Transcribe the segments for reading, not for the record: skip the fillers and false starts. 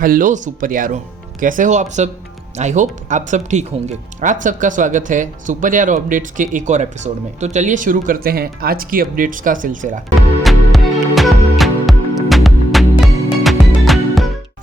Hello super यारो, कैसे हो आप सब। आई होप आप सब ठीक होंगे। आप सबका स्वागत है सुपर यारो अपडेट्स के एक और एपिसोड में। तो चलिए शुरू करते हैं आज की अपडेट्स का सिलसिला।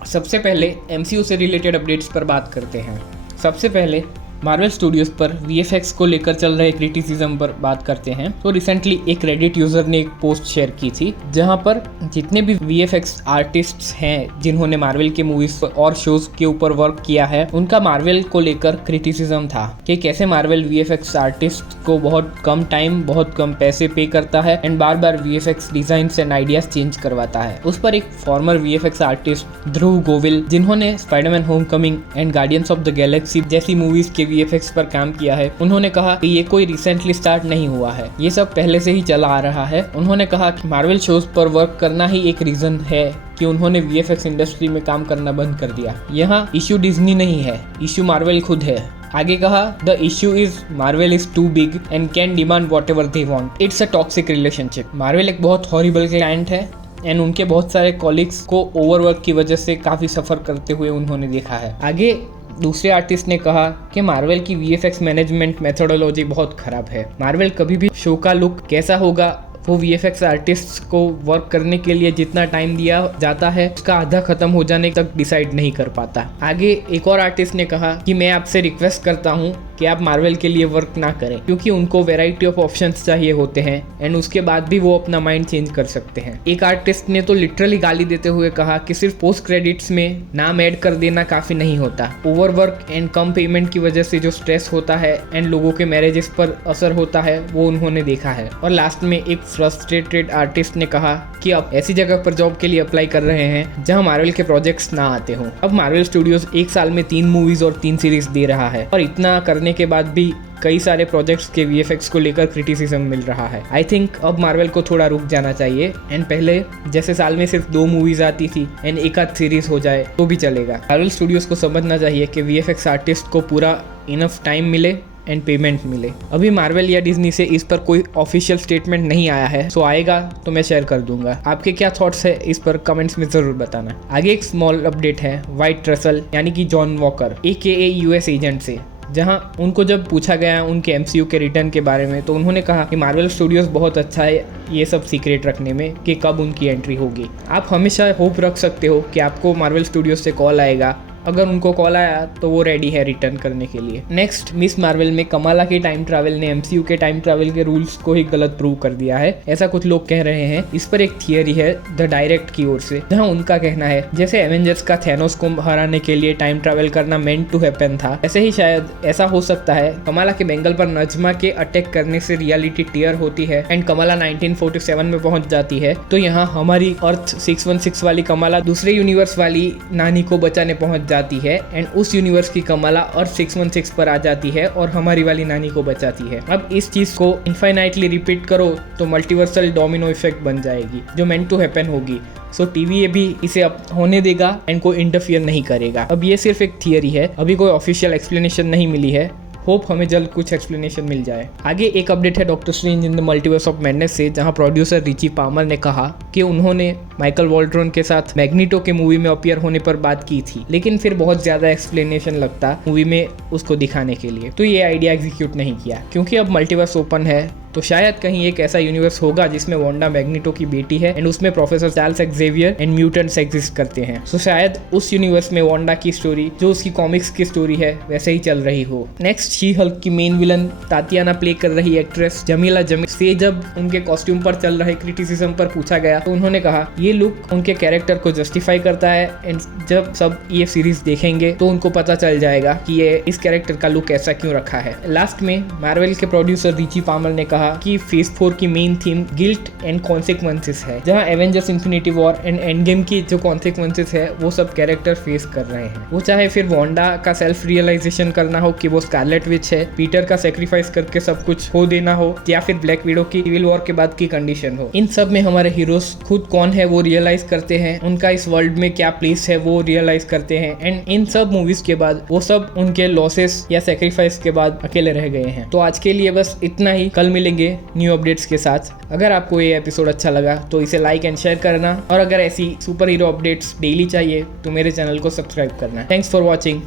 सबसे पहले एमसीयू से रिलेटेड अपडेट्स पर बात करते हैं। सबसे पहले मार्वल स्टूडियोज पर वीएफएक्स को लेकर चल रहे क्रिटिसिज्म पर बात करते हैं। तो रिसेंटली एक रेडिट यूजर ने एक पोस्ट शेयर की थी जहां पर जितने भी वीएफएक्स आर्टिस्ट्स हैं जिन्होंने मार्वल के मूवीज और शोज के ऊपर वर्क किया है, उनका मार्वल को लेकर क्रिटिसिज्म था कि कैसे मार्वल वीएफएक्स आर्टिस्ट को बहुत कम टाइम, बहुत कम पैसे पे करता है and bar bar VFX design and ideas change करवाता है। उस पर एक फॉर्मर वीएफएक्स आर्टिस्ट ध्रुव गोविल, जिन्होंने Spiderman Homecoming and guardians of the Galaxy जैसी मूवीज के वीएफएक्स पर काम किया है, उन्होंने कहा कि ये कोई रिसेंटली स्टार्ट नहीं हुआ है, ये सब पहले से ही चला आ रहा है। उन्होंने कहा कि मार्वल शोज पर वर्क करना ही एक रीजन है कि उन्होंने वीएफएक्स इंडस्ट्री में काम करना बंद कर दिया। यहाँ इश्यू डिज्नी नहीं है, इश्यू मार्वल खुद है। आगे कहा, the issue is Marvel is too big and can demand whatever they want. It's a toxic relationship. Marvel एक बहुत हॉरिबल क्लाइंट है एंड उनके बहुत सारे कॉलीग्स को ओवरवर्क की वजह से काफी सफर करते हुए उन्होंने देखा है। आगे दूसरे आर्टिस्ट ने कहा कि मार्वल की वीएफएक्स मैनेजमेंट मेथोडोलॉजी बहुत खराब है। मार्वल कभी भी शो का लुक कैसा होगा वो वीएफएक्स आर्टिस्ट्स को वर्क करने के लिए जितना टाइम दिया जाता है उसका आधा खत्म हो जाने तक डिसाइड नहीं कर पाता। आगे एक और आर्टिस्ट ने कहा कि मैं आपसे रिक्वेस्ट करता हूँ कि आप मार्वल के लिए वर्क ना करें, क्योंकि उनको वैरायटी ऑफ ऑप्शंस चाहिए होते हैं एंड उसके बाद भी वो अपना माइंड चेंज कर सकते हैं। एक आर्टिस्ट ने तो लिटरली गाली देते हुए कहा कि सिर्फ पोस्ट क्रेडिट्स में नाम ऐड कर देना काफी नहीं होता। ओवरवर्क एंड कम पेमेंट की वजह से जो स्ट्रेस होता है एंड लोगों के मैरिजेस पर असर होता है वो उन्होंने देखा है। और लास्ट में एक फ्रस्ट्रेटेड आर्टिस्ट ने कहा कि अब ऐसी जगह पर जॉब के लिए अप्लाई कर रहे हैं जहां मार्वल के प्रोजेक्ट्स ना आते हों। अब मार्वल स्टूडियोज एक साल में 3 मूवीज और 3 सीरीज दे रहा है और इतना करने के बाद भी कई सारे प्रोजेक्ट्स के वीएफएक्स को लेकर क्रिटिसिज्म मिल रहा है। आई थिंक अब मार्वल को थोड़ा रुक जाना चाहिए एंड पहले जैसे साल में सिर्फ 2 मूवीज आती थी एंड एक आध सीरीज हो जाए तो भी चलेगा। मार्वल स्टूडियोज को समझना चाहिए कि वीएफएक्स आर्टिस्ट को पूरा इनफ टाइम मिले एंड पेमेंट मिले। अभी मार्वल या डिज्नी से इस पर कोई ऑफिशियल स्टेटमेंट नहीं आया है, सो आएगा तो मैं शेयर कर दूंगा। आपके क्या थॉट्स है इस पर कमेंट्स में जरूर बताना। आगे एक स्मॉल अपडेट है व्हाइट रसल यानी कि John walker AKA US agent से, जहां उनको जब पूछा गया उनके एमसीयू के रिटर्न के बारे में तो उन्होंने कहा कि मार्वल स्टूडियोज बहुत अच्छा है ये सब सीक्रेट रखने में कि कब उनकी एंट्री होगी। आप हमेशा होप रख सकते हो कि आपको मार्वल स्टूडियोज से कॉल आएगा। अगर उनको कॉल आया तो वो रेडी है रिटर्न करने के लिए। नेक्स्ट, मिस मार्वल में कमाला के टाइम ट्रैवल ने एमसीयू के टाइम ट्रैवल के रूल्स को ही गलत प्रूव कर दिया है, ऐसा कुछ लोग कह रहे हैं। इस पर एक थियरी है द डायरेक्ट की ओर से, जहां उनका कहना है जैसे एवेंजर्स का थैनोस को हराने के लिए टाइम ट्रैवल करना मेंट टू हैपन था, ऐसे ही शायद ऐसा हो सकता है कमाला के बेंगल पर नजमा के अटैक करने से रियलिटी टीयर होती है एंड कमाला 1947 में पहुंच जाती है, तो यहाँ हमारी अर्थ 616 वाली कमाला दूसरे यूनिवर्स वाली नानी को बचाने पहुंच जाती है एंड उस यूनिवर्स की कमाला अर्थ 616 पर आ जाती है और हमारी वाली नानी को बचाती है। अब इस चीज को इनफाइनाइटली रिपीट करो तो मल्टीवर्सल डोमिनो इफेक्ट बन जाएगी जो मेंट टू हैपन होगी। सो टीवी भी इसे अब होने देगा एंड कोई इंटरफियर नहीं करेगा। अब ये सिर्फ एक थियरी है, अभी कोई ऑफिशियल एक्सप्लेनेशन नहीं मिली है। होप हमें जल्द कुछ एक्सप्लेनेशन मिल जाए। आगे एक अपडेट है doctor strange in the multiverse of madness से, जहां प्रोड्यूसर रिची पामर ने कहा कि उन्होंने माइकल वॉल्ट्रॉन के साथ मैग्नीटो के मूवी में अपीयर होने पर बात की थी, लेकिन फिर बहुत ज्यादा एक्सप्लेनेशन लगता मूवी में उसको दिखाने के लिए, तो ये आइडिया एग्जीक्यूट नहीं किया। क्योंकि अब मल्टीवर्स ओपन है तो शायद कहीं एक ऐसा यूनिवर्स होगा जिसमें वांडा मैग्नीटो की बेटी है एंड उसमें professor Charles Xavier and mutants exist करते हैं। सो शायद उस यूनिवर्स में वांडा की स्टोरी जो उसकी कॉमिक्स की स्टोरी है वैसे ही चल रही हो। नेक्स्ट, शी हल्क की मेन विलन तातियाना प्ले कर रही एक्ट्रेस जमीला जमील से जब उनके कॉस्ट्यूम पर चल रहे क्रिटिसिज्म पर पूछा गया तो उन्होंने कहा ये लुक उनके कैरेक्टर को जस्टिफाई करता है एंड जब सब ये सीरीज देखेंगे तो उनको पता चल जाएगा कि ये इस कैरेक्टर का लुक ऐसा क्यों रखा है। लास्ट में मार्वल के प्रोड्यूसर रिची पामर ने कहा कि फेज 4 की main theme guilt and consequences है, जहां Avengers infinity war and end game की जो कॉन्सिक्वेंसेस है वो सब कैरेक्टर फेस कर रहे हैं। वो चाहे फिर वांडा का सेल्फ रियलाइजेशन करना हो कि वो स्कारलेट विच है, पीटर का सेक्रीफाइस करके सब कुछ हो देना हो, या फिर ब्लैक विडो की सिविल वॉर के बाद की कंडीशन हो। इन सब में हमारे हीरोज खुद कौन है वो रियलाइज करते हैं, उनका इस वर्ल्ड में क्या प्लेस है वो रियलाइज करते हैं एंड इन सब मूवीज के बाद वो सब उनके लॉसेस या सेक्रीफाइस के बाद अकेले रह गए हैं। तो आज के लिए बस इतना ही, कल मिलेंगे मिलेंगे न्यू अपडेट्स के साथ। अगर आपको ये एपिसोड अच्छा लगा तो इसे लाइक एंड शेयर करना, और अगर ऐसी सुपर हीरो अपडेट्स डेली चाहिए तो मेरे चैनल को सब्सक्राइब करना। Thanks for watching.